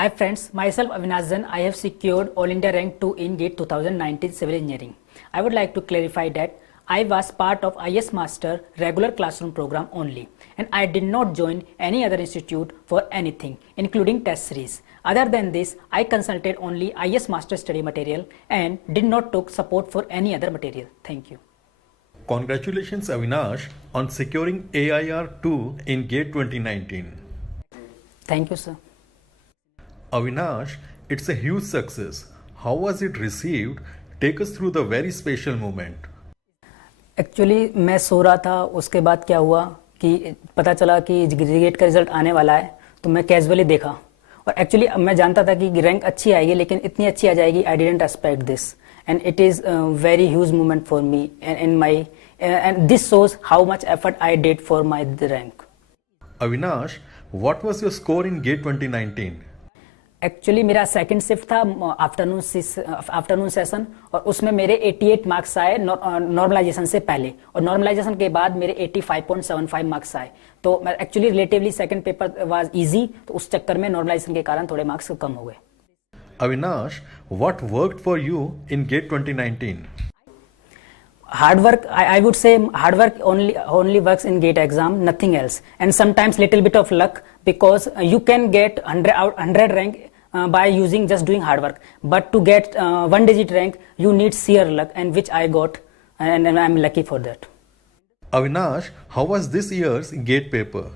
Hi friends, myself Avinash Zan. I have secured All India Rank 2 in GATE 2019 Civil Engineering. I would like to clarify that I was part of IS Master regular classroom program only, and I did not join any other institute for anything, including test series. Other than this, I consulted only IS Master study material and did not took support for any other material. Thank you. Congratulations Avinash on securing AIR 2 in GATE 2019. Thank you, sir. Avinash, it's a huge success. How was it received? Take us through the very special moment. Actually मैं सो रहा था, उसके बाद क्या हुआ कि पता चला कि गेट का रिजल्ट आने वाला है, तो मैं कैजुअली देखा और एक्चुअली मैं जानता था कि रैंक अच्छी आएगी, लेकिन इतनी अच्छी आ जाएगी I didn't expect this and it is very huge moment for me in my and this shows how much effort I did for my rank. Avinash, what was your score in GATE 2019? Actually मेरा second shift था afternoon session और उसमें मेरे 88 marks आए normalisation से पहले और normalisation के बाद मेरे 85.75 मार्क्स आए. तो actually relatively second paper was easy, तो उस चक्कर में नॉर्मलाइजेशन के कारण थोड़े मार्क्स कम हो गए. Avinash, what worked for you in GATE 2019? Hard work, I would say hard work only works in GATE exam, nothing else, and sometimes little bit of luck, because you can get 100 rank by using just doing hard work, but to get one digit rank you need sheer luck, and which I got, and I'm lucky for that. Avinash, how was this year's GATE paper?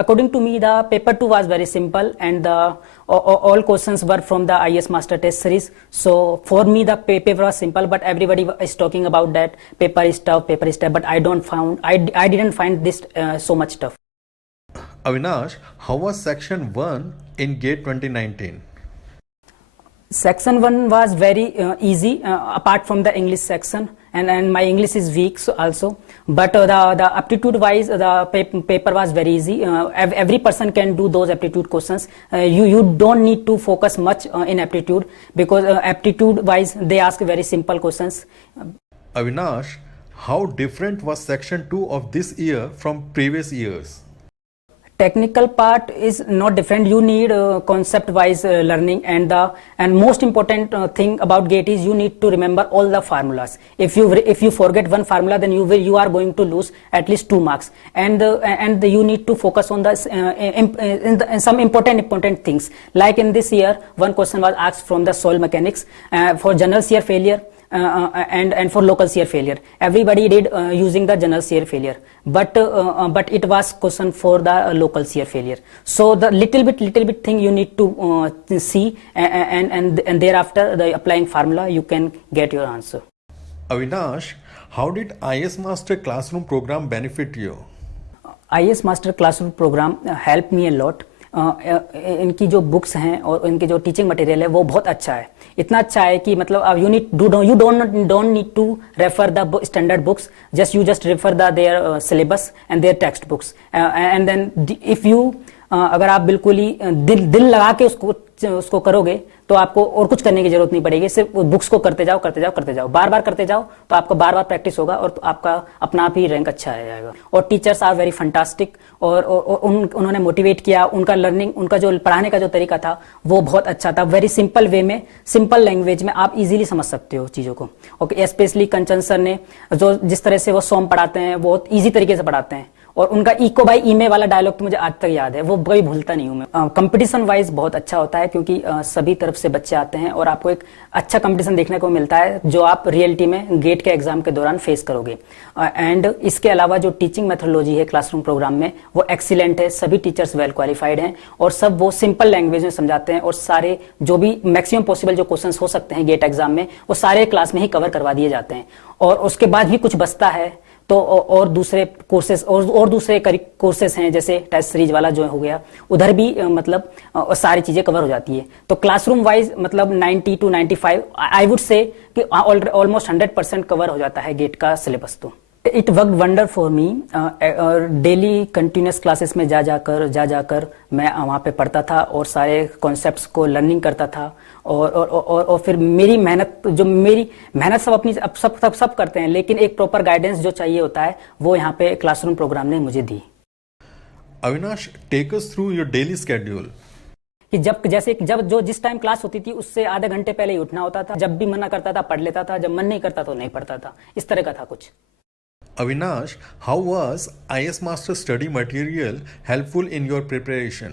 According to me, the paper 2 was very simple, and all questions were from the IS Master Test series. So for me, the paper was simple, but everybody is talking about that paper is tough. But I didn't find this so much tough. Avinash, how was section 1 in GATE 2019? Section 1 was very easy, apart from the English section, and my English is weak also, but the aptitude wise the paper was very easy. Every person can do those aptitude questions. You don't need to focus much in aptitude, because aptitude wise they ask very simple questions. Avinash, how different was section 2 of this year from previous years? Technical part is not different. You need concept wise learning, and most important thing about GATE is you need to remember all the formulas. If you forget one formula, then you are going to lose at least 2 marks, and you need to focus on in some important things. Like in this year, one question was asked from the soil mechanics for general shear failure. And for local shear failure, everybody did using the general shear failure, but it was question for the local shear failure. So the little bit thing you need to see, and thereafter the applying formula you can get your answer. Avinash, how did IS Master Classroom program benefit you? IS Master Classroom program helped me a lot. इनकी जो books हैं और इनके जो teaching material है वो बहुत अच्छा है. इतना अच्छा है कि मतलब you don't need to refer the standard books, you just refer their syllabus and their text books, and then if you अगर आप बिल्कुल ही दिल लगा के उसको करोगे तो आपको और कुछ करने की जरूरत नहीं पड़ेगी. सिर्फ बुक्स को करते जाओ, बार करते जाओ, तो आपको बार प्रैक्टिस होगा और तो आपका अपना आप ही रैंक अच्छा आ जाएगा. और टीचर्स आर वेरी फंटास्टिक, और उन्होंने मोटिवेट किया. उनका लर्निंग, उनका जो पढ़ाने का जो तरीका था वो बहुत अच्छा था. वेरी सिंपल वे में, सिंपल लैंग्वेज में आप इजीली समझ सकते हो चीज़ों को. ओके, स्पेशली कंचन सर ने जिस तरह से वो सॉन्ग पढ़ाते हैं बहुत ईजी तरीके से पढ़ाते हैं, और उनका इको बाई ईमे वाला डायलॉग तो मुझे आज तक याद है, वो कभी भूलता नहीं हूं मैं. कंपटीशन वाइज बहुत अच्छा होता है, क्योंकि सभी तरफ से बच्चे आते हैं और आपको एक अच्छा कंपटीशन देखने को मिलता है जो आप रियलिटी में गेट के एग्जाम के दौरान फेस करोगे. एंड इसके अलावा जो टीचिंग मेथोडोलॉजी है क्लासरूम प्रोग्राम में वो एक्सीलेंट है. सभी टीचर्स वेल क्वालिफाइड हैं और सब वो सिंपल लैंग्वेज में समझाते हैं, और सारे जो भी मैक्सिमम पॉसिबल जो क्वेश्चंस हो सकते हैं गेट एग्जाम में वो सारे क्लास में ही कवर करवा दिए जाते हैं. और उसके बाद भी कुछ बचता है तो और दूसरे कोर्सेस और दूसरे कोर्सेस हैं, जैसे टेस्ट सीरीज वाला जो हो गया, उधर भी मतलब सारी चीजें कवर हो जाती है. तो क्लासरूम वाइज मतलब 90 to 95 आई वुड से कि ऑलमोस्ट 100% कवर हो जाता है गेट का सिलेबस. तो it work wonder for me. Daily continuous classes में जा जाकर मैं वहाँ पे पढ़ता था और सारे कॉन्सेप्ट्स को लर्निंग करता था. और फिर मेरी मेहनत सब अपनी सब करते हैं, लेकिन एक प्रॉपर गाइडेंस जो चाहिए होता है वो यहाँ पे क्लासरूम प्रोग्राम ने मुझे दी. Avinash, take us through your daily schedule. कि जब जो जिस टाइम क्लास होती थी उससे आधे घंटे पहले ही उठना होता था, जब भी मना करता था पढ़ लेता था, जब मन नहीं करता तो नहीं पढ़ता था, इस तरह का था कुछ। Avinash, how was IS Master study material helpful in your preparation?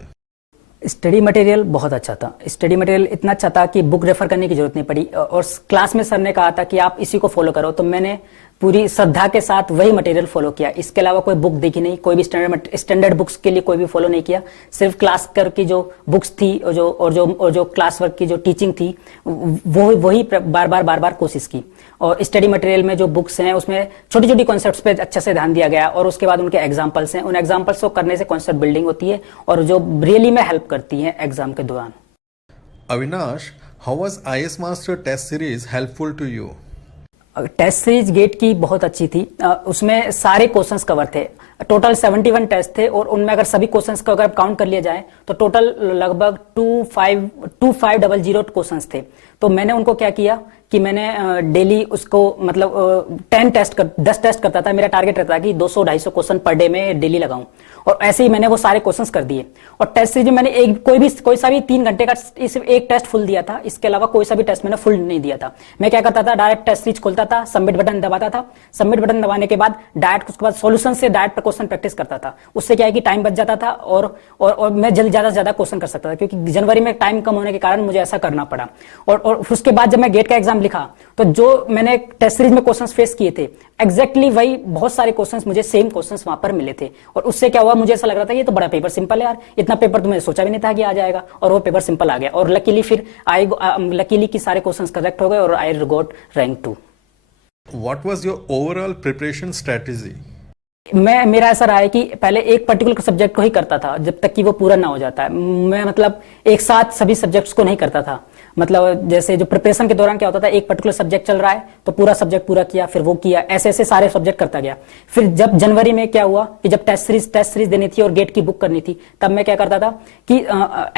Study material बहुत अच्छा था। स्टडी मटेरियल इतना अच्छा था कि बुक रेफर करने की जरूरत नहीं पड़ी, और क्लास में सर ने कहा था कि आप इसी को फॉलो करो, तो मैंने पूरी श्रद्धा के साथ वही मटेरियल फॉलो किया। इसके अलावा कोई बुक देखी नहीं, कोई भी स्टैंडर्ड बुक्स के लिए कोई भी फॉलो नहीं किया। सिर्फ क्लास कर की जो बुक्स थी और जो क्लास वर्क की जो टीचिंग थी वही बार बार कोशिश की। और स्टडी मटेरियल में जो बुक्स हैं उसमें छोटी छोटी कॉन्सेप्ट्स पे अच्छे से ध्यान दिया गया, और उसके बाद उनके एग्जाम्पल्स हैं, उन एग्जाम्पल्स को करने से कॉन्सेप्ट बिल्डिंग होती है और जो रियली में हेल्प करती है एग्जाम के दौरान। Avinash, how was IS Master test series helpful to you? Test series GATE की बहुत अच्छी थी। उसमें सारे क्वेश्चंस कवर थे। टोटल 71 टेस्ट थे, और उनमें अगर सभी क्वेश्चंस को अगर काउंट कर लिया जाए तो टोटल लगभग 2500 क्वेश्चंस थे। तो मैंने उनको क्या किया कि मैंने डेली उसको मतलब 10 टेस्ट करता था। मेरा टारगेट रहता था कि 200-250 क्वेश्चन पर डे में डेली लगाऊं, और ऐसे ही मैंने वो सारे क्वेश्चंस कर दिए। और टेस्ट सीरीज में मैंने कोई सा भी 3 घंटे का सिर्फ एक टेस्ट फुल दिया था, इसके अलावा कोई सा भी टेस्ट मैंने फुल नहीं दिया था। मैं क्या करता था, डायरेक्ट टेस्ट सीरीज खोलता था, सबमिट बटन दबाता था, सबमिट बटन दबाने के बाद डायरेक्ट उसके बाद सॉल्यूशन से डायरेक्ट क्वेश्चन प्रैक्टिस करता था। उससे क्या है कि टाइम बच जाता था, और मैं ज्यादा से ज्यादा क्वेश्चन कर सकता था, क्योंकि जनवरी में टाइम कम होने के कारण मुझे ऐसा करना पड़ा। और उसके बाद जब मैं गेट का एग्जाम लिखा तो जो मैंने टेस्ट सीरीज में क्वेश्चंस फेस किए थे एग्जैक्टली वही बहुत सारे क्वेश्चंस मुझे सेम क्वेश्चंस वहां पर मिले थे। और उससे क्या हुआ, मुझे ऐसा लग रहा था ये तो बड़ा पेपर सिंपल है यार, इतना पेपर तो मैंने सोचा भी नहीं था कि आ जाएगा, और वो पेपर सिंपल आ गया। और लकीली कि सारे क्वेश्चंस करेक्ट हो गए और I got rank 2। What was your overall preparation strategy? मेरा ऐसा रहा है कि पहले एक पर्टिकुलर सब्जेक्ट को ही करता था जब तक कि वो पूरा ना हो जाता है। मैं मतलब एक साथ सभी सब्जेक्ट्स को नहीं करता था। मतलब जैसे जो प्रिपरेशन के दौरान क्या होता था, एक पर्टिकुलर सब्जेक्ट चल रहा है तो पूरा सब्जेक्ट पूरा किया, फिर वो किया, ऐसे ऐसे सारे सब्जेक्ट करता गया। फिर जब जनवरी में क्या हुआ कि जब टेस्ट सीरीज देनी थी और गेट की बुक करनी थी, तब मैं क्या करता था कि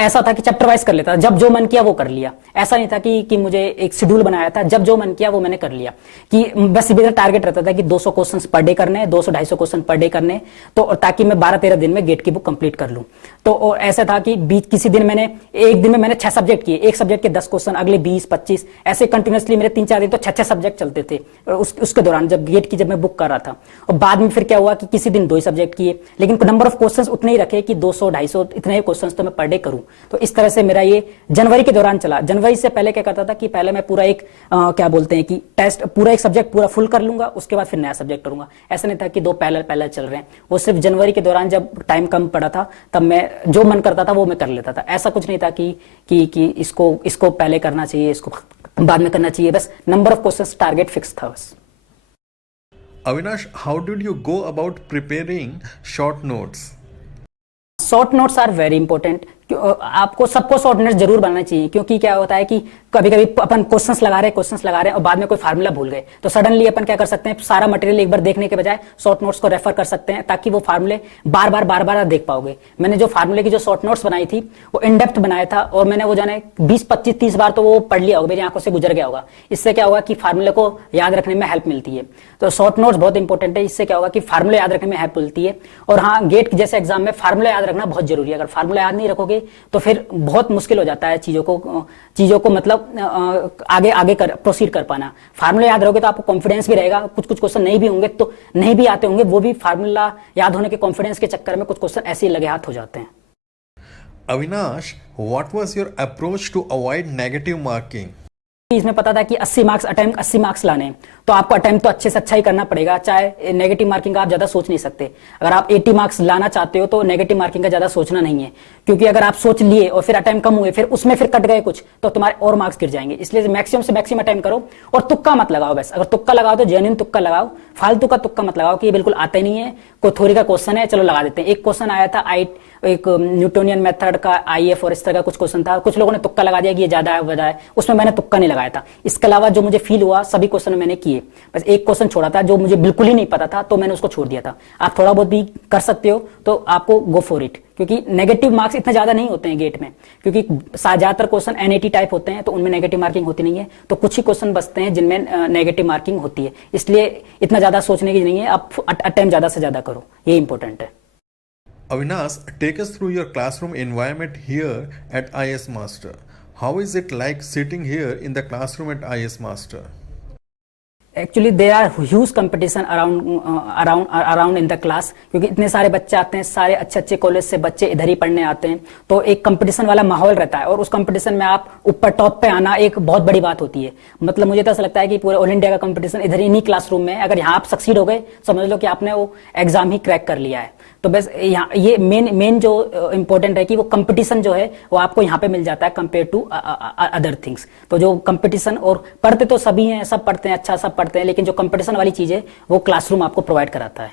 ऐसा था कि चैप्टर वाइज कर लेता था। जब जो मन किया वो कर लिया। ऐसा नहीं था कि मुझे एक शेड्यूल बनाया था, जब जो मन किया वो मैंने कर लिया। कि बस मेरा टारगेट रहता था कि 200 क्वेश्चन पर डे करने, 200-250 क्वेश्चन पर डे करने, तो ताकि मैं 12-13 दिन में गेट की बुक कंप्लीट कर लूं। तो ऐसा था कि बीच किसी दिन एक दिन में मैंने 6 सब्जेक्ट किए, एक सब्जेक्ट के 10 क्वेश्चन, अगले 20-25 ऐसे कंटिन्यूअसली मेरे 3-4 दिन तो 6 सब्जेक्ट चलते थे। और उसके दौरान जब गेट की मैं बुक कर रहा था, और बाद में फिर क्या हुआ कि किसी दिन 2 ही सब्जेक्ट किए, लेकिन नंबर ऑफ क्वेश्चंस उतने ही रखे कि 200-250 इतने ही क्वेश्चंस तो मैं पर डे करूं। तो इस तरह से मेरा ये जनवरी के दौरान चला। जनवरी से पहले क्या करता था कि पहले मैं पूरा एक क्या बोलते हैं कि टेस्ट पूरा एक सब्जेक्ट पूरा फुल कर लूंगा, उसके बाद फिर नया सब्जेक्ट करूंगा। ऐसा नहीं था कि 2 पैरेलल चल रहे हैं। वो सिर्फ जनवरी के दौरान जब टाइम कम पड़ा था तब मैं जो मन करता था वो मैं कर लेता था। ऐसा कुछ नहीं था कि इसको पहले करना चाहिए, इसको बाद में करना चाहिए। बस number of questions target fix था बस। Avinash, how did you go about preparing short notes? Short notes are very important. आपको सबको शॉर्ट नोट्स जरूर बनाना चाहिए, क्योंकि क्या होता है कि कभी कभी अपन क्वेश्चंस लगा रहे हैं और बाद में कोई फार्मूला भूल गए, तो सडनली अपन क्या कर सकते हैं, सारा मटेरियल एक बार देखने के बजाय शॉर्ट नोट्स को रेफर कर सकते हैं, ताकि वो फार्मूले बार बार देख पाओगे। मैंने जो फार्मूले की जो शॉर्ट नोट्स बनाई थी वो इन डेप्थ बनाया था, और मैंने वो जाने 20-25-30 बार तो वो पढ़ लिया होगा, मेरी आंखों से गुजर गया होगा। इससे क्या होगा कि फार्मूले को याद रखने में हेल्प मिलती है। तो शॉर्ट नोट्स बहुत इंपॉर्टेंट है। इससे क्या होगा कि फार्मूले याद रखने में हेल्प मिलती है। और हाँ, गेट जैसे एग्जाम में फार्मूला याद रखना बहुत जरूरी है। अगर फार्मूला याद नहीं रखोगे तो फिर बहुत मुश्किल हो जाता है चीजों को मतलब आगे प्रोसीड कर पाना। फार्मूला याद रहोगे तो आपको कॉन्फिडेंस भी रहेगा। कुछ क्वेश्चन नहीं भी होंगे तो नहीं भी आते होंगे, वो भी फार्मूला याद होने के कॉन्फिडेंस के चक्कर में कुछ क्वेश्चन ऐसे ही लगे हाथ हो जाते हैं। Avinash, what was your approach to avoid negative marking? इसमें पता था कि 80 मार्क्स लाने हैं, तो आपको अटेम्प्ट तो अच्छे से अच्छा ही करना पड़ेगा। चाहे नेगेटिव मार्किंग का आप ज्यादा सोच नहीं सकते। अगर आप 80 मार्क्स लाना चाहते हो तो नेगेटिव मार्किंग का ज्यादा सोचना नहीं है, क्योंकि अगर आप सोच लिए और फिर अटेम्प्ट कम हुए, फिर उसमें फिर कट गए कुछ, तो तुम्हारे और मार्क्स गिर जाएंगे। इसलिए मैक्सिमम से मैक्सिमम अटेम्प्ट करो, और तुक्का मत लगाओ। बस अगर तुक्का लगाओ तो जेन्युइन तुक्का लगाओ, फालतू का तुक्का मत लगाओ कि ये बिल्कुल आता ही नहीं है, कोई थ्योरी का क्वेश्चन है चलो लगा देते हैं। एक क्वेश्चन आया था एक न्यूटोनियन मेथड का IF और इस तरह का कुछ क्वेश्चन था, कुछ लोगों ने तुक्का लगा दिया कि ये ज्यादा है वजह है, उसमें मैंने तुक्का नहीं लगाया था। इसके अलावा जो मुझे फील हुआ सभी क्वेश्चन मैंने किए, बस एक क्वेश्चन छोड़ा था जो मुझे बिल्कुल ही नहीं पता था, तो मैंने उसको छोड़ दिया था। आप थोड़ा बहुत भी कर सकते हो तो आपको गो फॉर इट, क्योंकि नेगेटिव मार्क्स इतने ज्यादा नहीं होते हैं गेट में, क्योंकि ज्यादातर क्वेश्चन NAT टाइप होते हैं तो उनमें नेगेटिव मार्किंग होती नहीं है। तो कुछ ही क्वेश्चन बचते हैं जिनमें नेगेटिव मार्किंग होती है, इसलिए इतना ज्यादा सोचने की नहीं है। आप अटेम्प्ट ज्यादा से ज्यादा करो, ये इंपॉर्टेंट है। Avinash, take us through your classroom environment here at IS Master. How is it like sitting here in the classroom at IS Master? Actually there are huge competition around in the class, क्योंकि इतने सारे बच्चे आते हैं, सारे अच्छे अच्छे college से बच्चे इधर ही पढ़ने आते हैं, तो एक कंपटीशन वाला माहौल रहता है और उस कंपटीशन में आप ऊपर टॉप पे आना एक बहुत बड़ी बात होती है। मतलब मुझे तो ऐसा लगता है कि पूरे ऑल इंडिया का कंपटीशन इधर इन्हीं क्लासरूम में है। अगर यहाँ आप सक्सीड हो गए समझ लो कि आपने वो एग्जाम ही क्रैक कर लिया है। तो बस यहाँ ये मेन जो इंपॉर्टेंट है कि वो कंपटीशन जो है वो आपको यहाँ पे मिल जाता है कंपेयर टू अदर थिंग्स। तो जो कंपटीशन, और पढ़ते तो सभी हैं, सब पढ़ते हैं, अच्छा सब पढ़ते हैं, लेकिन जो कंपटीशन वाली चीज है वो क्लासरूम आपको प्रोवाइड कराता है।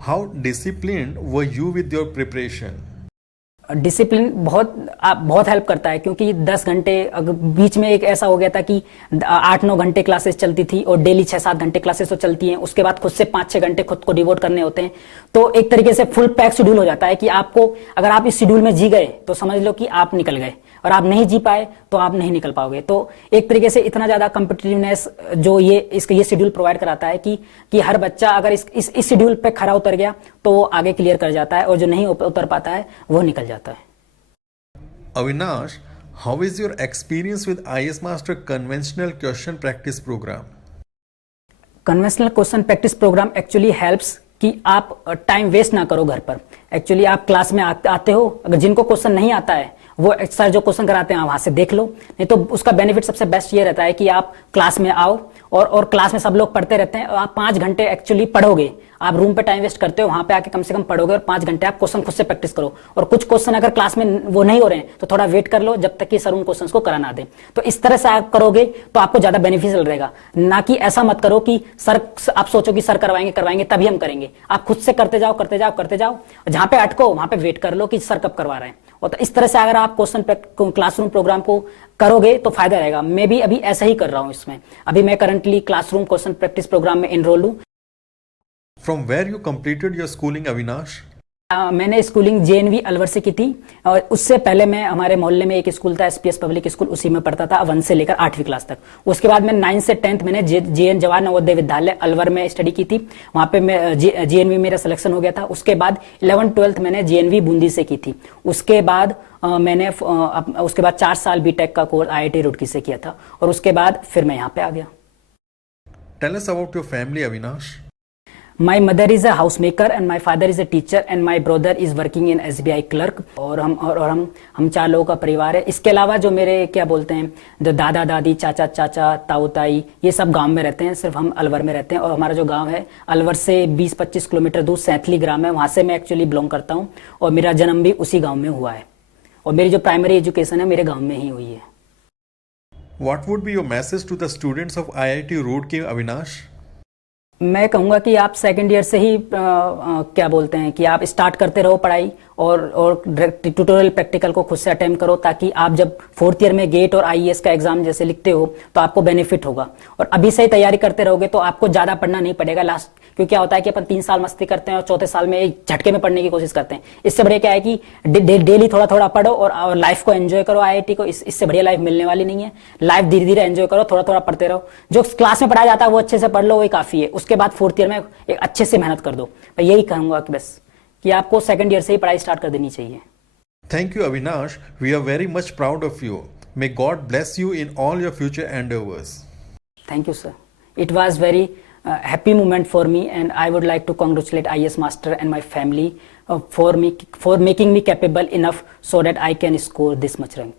How disciplined were you with your preparation? Discipline बहुत हेल्प करता है, क्योंकि 10 घंटे अगर बीच में एक ऐसा हो गया था कि 8-9 घंटे क्लासेस चलती थी और डेली 6-7 घंटे क्लासेस तो चलती हैं, उसके बाद खुद से 5-6 घंटे खुद को डिवोट करने होते हैं। तो एक तरीके से फुल पैक शेड्यूल हो जाता है कि आपको, अगर आप इस शेड्यूल में जी गए तो समझ लो कि आप निकल गए, और आप नहीं जी पाए तो आप नहीं निकल पाओगे। तो एक तरीके से इतना ज्यादा कॉम्पिटिटिवनेस जो ये शेड्यूल प्रोवाइड कराता है कि हर बच्चा अगर इस शेड्यूल पे खरा उतर गया तो वो आगे क्लियर कर जाता है, और जो नहीं उतर पाता है वो निकल जाता है। Avinash, how is your experience with IS Master conventional question practice program? Conventional question practice program actually helps कि आप टाइम वेस्ट ना करो घर पर। एक्चुअली आप क्लास में आते हो, अगर जिनको क्वेश्चन नहीं आता है वो सर जो क्वेश्चन कराते हैं वहां से देख लो, नहीं तो उसका बेनिफिट सबसे बेस्ट ये रहता है कि आप क्लास में आओ और क्लास में सब लोग पढ़ते रहते हैं और आप 5 घंटे एक्चुअली पढ़ोगे। आप रूम पे टाइम वेस्ट करते हो, वहां पे आके कम से कम पढ़ोगे और 5 घंटे आप क्वेश्चन खुद से प्रैक्टिस करो। और कुछ क्वेश्चन अगर क्लास में वो नहीं हो रहे हैं तो थोड़ा वेट कर लो जब तक कि सर उन क्वेश्चन को करा ना दे। तो इस तरह से आप करोगे तो आपको ज्यादा बेनिफिशियल रहेगा, ना कि ऐसा मत करो कि सर, आप सोचो कि सर करवाएंगे तभी हम करेंगे। आप खुद से करते जाओ, जहां पे अटको वहां पे वेट कर लो कि सर कब करवा रहे हैं। और तो इस तरह से अगर आप क्लासरूम प्रोग्राम को करोगे तो फायदा रहेगा। मैं भी अभी ऐसा ही कर रहा हूं इसमें। अभी मैं currently classroom question practice program में एनरोल हूं। From where you completed your schooling, Avinash? मैंने स्कूलिंग जेएनवी अलवर से की थी, और उससे पहले मैं हमारे मोहल्ले में एक स्कूल था एसपीएस पब्लिक स्कूल, उसी में पढ़ता था 1 से लेकर 8वीं क्लास तक। उसके बाद मैं 9 से 10th मैंने जेएन जवाहर नवोदय विद्यालय अलवर में स्टडी की थी, वहां पे मैं जेएनवी मेरा सिलेक्शन हो गया था। उसके बाद 11th-12th मैंने जेएनवी बूंदी से की थी। उसके बाद मैंने 4 साल बीटेक का कोर्स आईआईटी रुड़की से किया था, और उसके बाद फिर मैं यहाँ पे आ गया। Tell us about your family, Avinash. My mother is a housemaker and my father is a teacher and my brother is working in SBI clerk। और हम 4 लोगों का परिवार है। इसके अलावा जो मेरे क्या बोलते हैं, जो दादा दादी, चाचा ताऊ ताई, ये सब गांव में रहते हैं, सिर्फ हम अलवर में रहते हैं। और हमारा जो गांव है अलवर से 20-25 किलोमीटर दूर सैंथली ग्राम है, वहां से मैं एक्चुअली बिलोंग करता हूँ, और मेरा जन्म भी उसी गाँव में हुआ है, और मेरी जो प्राइमरी एजुकेशन है मेरे गाँव में ही हुई है। What would be your message to the students of IIT Roorkee, Avinash? मैं कहूँगा कि आप सेकंड ईयर से ही क्या बोलते हैं कि आप स्टार्ट करते रहो पढ़ाई, और ट्यूटोरियल प्रैक्टिकल को खुद से अटेम्प्ट करो, ताकि आप जब 4th ईयर में गेट और आईएएस का एग्जाम जैसे लिखते हो तो आपको बेनिफिट होगा। और अभी से ही तैयारी करते रहोगे तो आपको ज्यादा पढ़ना नहीं पड़ेगा लास्ट, क्योंकि क्या होता है कि अपन 3 साल मस्ती करते हैं और 4थे साल में एक झटके में पढ़ने की कोशिश करते हैं। इससे बढ़िया क्या है कि डेली थोड़ा थोड़ा पढ़ो और लाइफ को एंजॉय करो। आईआईटी को इससे बढ़िया लाइफ मिलने वाली नहीं है। लाइफ धीरे धीरे एंजॉय करो, थोड़ा थोड़ा पढ़ते रहो। जो क्लास में पढ़ाया जाता है वो अच्छे से पढ़ लो, वही काफी है। उसके बाद 4th ईयर में एक अच्छे से मेहनत कर दो। मैं यही कहूंगा कि बस कि आपको सेकंड ईयर से ही पढ़ाई स्टार्ट कर देनी चाहिए। Thank you, Avinash. We are very much proud of you. May God bless you in all your future endeavors. Thank you, sir. It was very happy moment for me, and I would like to congratulate IS Master and my family for making me capable enough so that I can score this much rank.